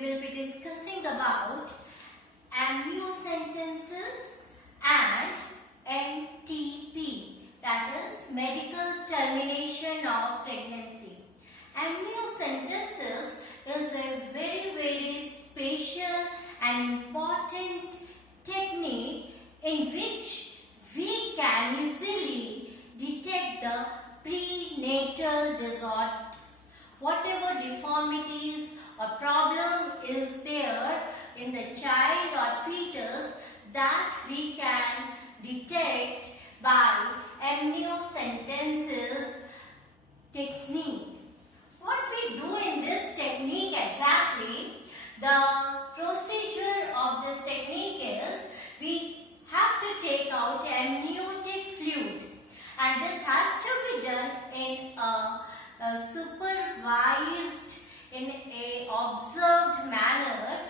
we will be discussing about amniocentesis and MTP, that is medical termination of pregnancy. Amniocentesis is a very special and important technique in which we can easily detect the prenatal disorders. Whatever deformities or problem is there in the child or fetus, that we can detect by amniocentesis technique. What we do in this technique exactly, the procedure of this technique is we have to take out amniotic fluid, and this has to be done in a supervised, in a observed manner.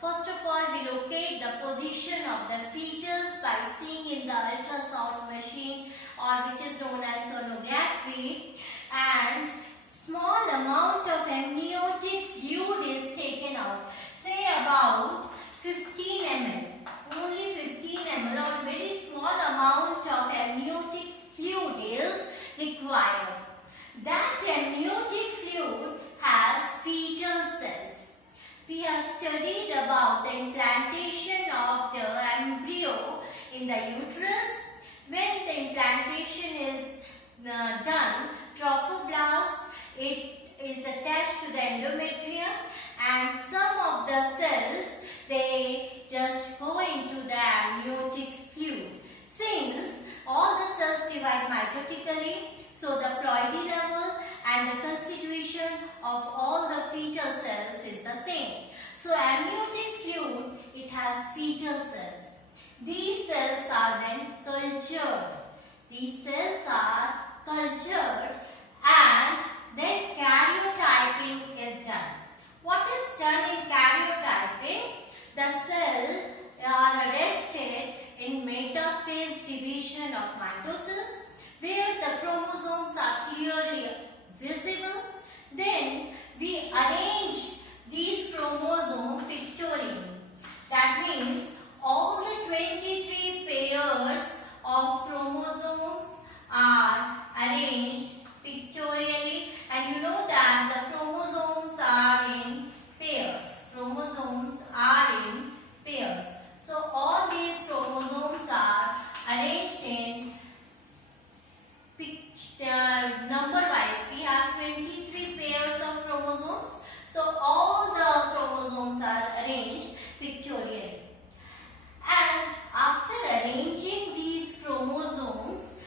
First of all, we locate the position of the fetus by seeing in the ultrasound machine, or which is known as sonography, and small amount of amniotic fluid is taken out, say about 15 ml, only 15 ml, or very small amount of amniotic fluid is required. That amniotic fluid has fetal cells. We have studied about the implantation of the embryo in the uterus. When the implantation is done, trophoblast, it is attached to the endometrium, and some of the cells, they just go into the amniotic fluid. Since all the cells divide mitotically, so the ploidy level and the constitution of all the fetal cells is the same. So amniotic fluid, it has fetal cells. These cells are then cultured. These cells are cultured and then karyotyping is done. What is done in karyotyping? The cells are arrested in metaphase division of mitosis, where the chromosomes are clearly visible. Then we arrange these chromosomes pictorially. That means all the 23 pairs of chromosomes are arranged pictorially, and you know that the chromosomes are in pairs. Chromosomes are in pairs. So all these chromosomes are arranged in number wise. We have 23 pairs of chromosomes. So all the chromosomes are arranged pictorially. And after arranging these chromosomes,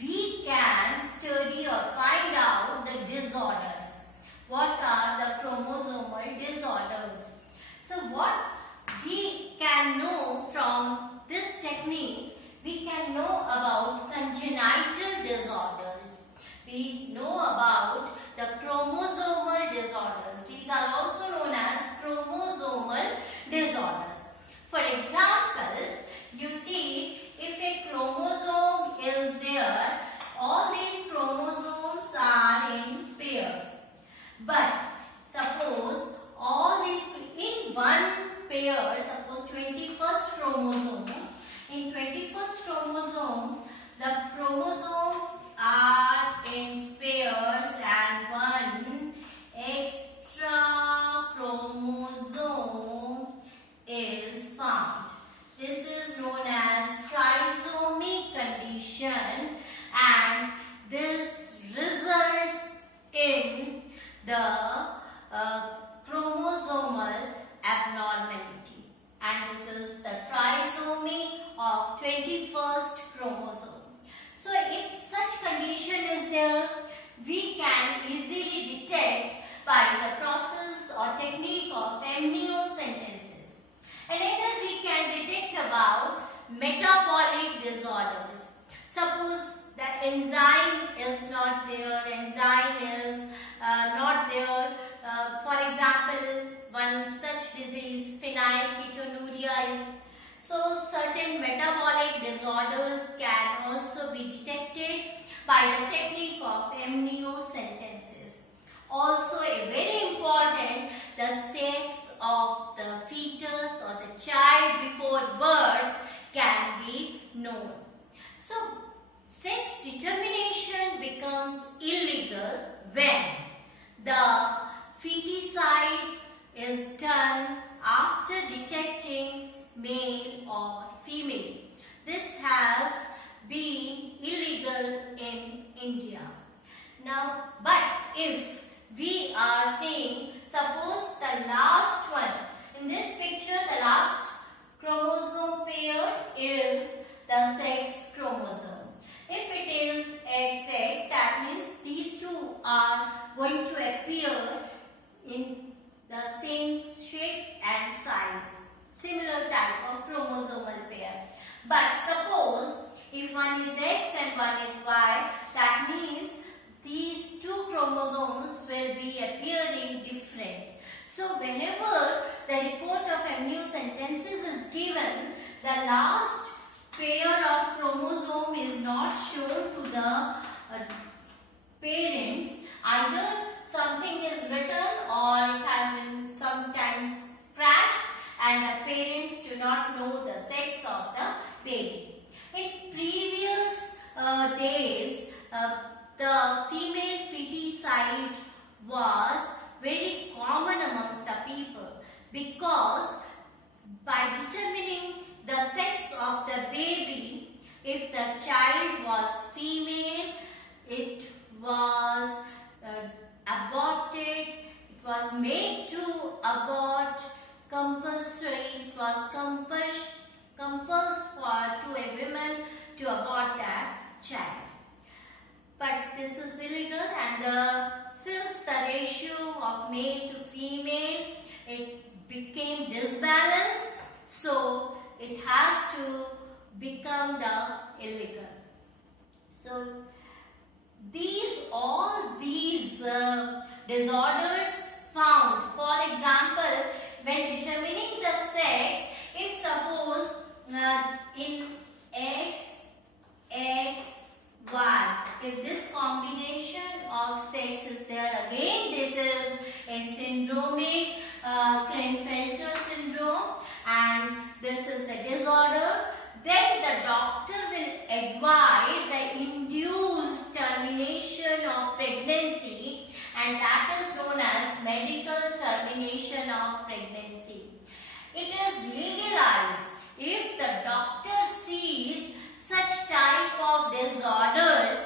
we can study or find out the disorders. What are the chromosomal disorders? So what we can know from this technique, we can know about congenital disorders. We know about the chromosomal disorders. These are also known as chromosomal disorders. For example, you see, if a chromosome is there, all these chromosomes are in pairs. But suppose all these in one pair, suppose 21st chromosome, in 21st chromosome, the chromosomes are in pairs and one extra chromosome is found. This is known as trisomy condition, and this results in the chromosomal abnormality, and this is the trisomy of 21st chromosome. So if such condition is there, we can easily detect by the process or technique of amniocentesis. Another, we can detect about metabolic disorders. Suppose the enzyme is not there, not there. For example, one such disease, phenylketonuria, is so certain metabolic disorders can also be detected by the technique of amniocentesis. Also, a very important, the feticide is done after detecting male or female. This has been illegal in India. Now, but if we are saying, suppose the last one, in this picture the last chromosome pair is the sex chromosome. If it is XX, that means these two are going to appear in the same shape and size, similar type of chromosomal pair. But suppose if one is X and one is Y, that means these two chromosomes will be appearing different. So whenever the report of amniocentesis is given, the last pair of chromosome is not shown to the parents. Either something is written or it has been sometimes scratched and the parents do not know the sex of the baby. In previous days, the female feticide was very common amongst the people, because by determining the sex of the baby, if the child was female, it was aborted, it was made to abort compulsory, it was compulsed to a woman to abort that child. But this is illegal, and since the ratio of male to female, it became disbalanced, so it has to become the illegal. So all these disorders found, for example, when determining the sex, if suppose in Y, if this combination of sex is there, again this is a syndromic Klinefelter syndrome, and this is a disorder, then the doctor will advise the induced termination of pregnancy, and that is known as medical termination of pregnancy. It is legalized if the doctor sees such type of disorders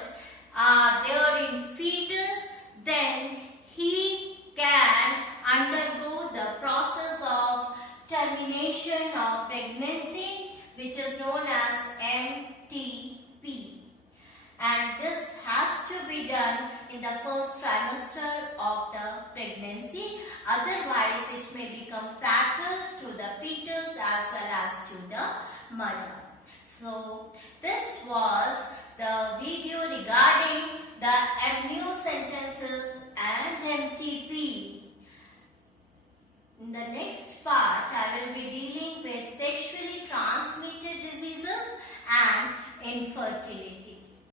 are there in fetus, then he can undergo the process of termination of pregnancy, which is known as MTP. And this has to be done in the first trimester of the pregnancy. Otherwise, it may become fatal to the fetus as well as to the mother. So, this was the video regarding the amniocentesis and MTP. In the next part, I will be dealing with sexually transmitted diseases and infertility.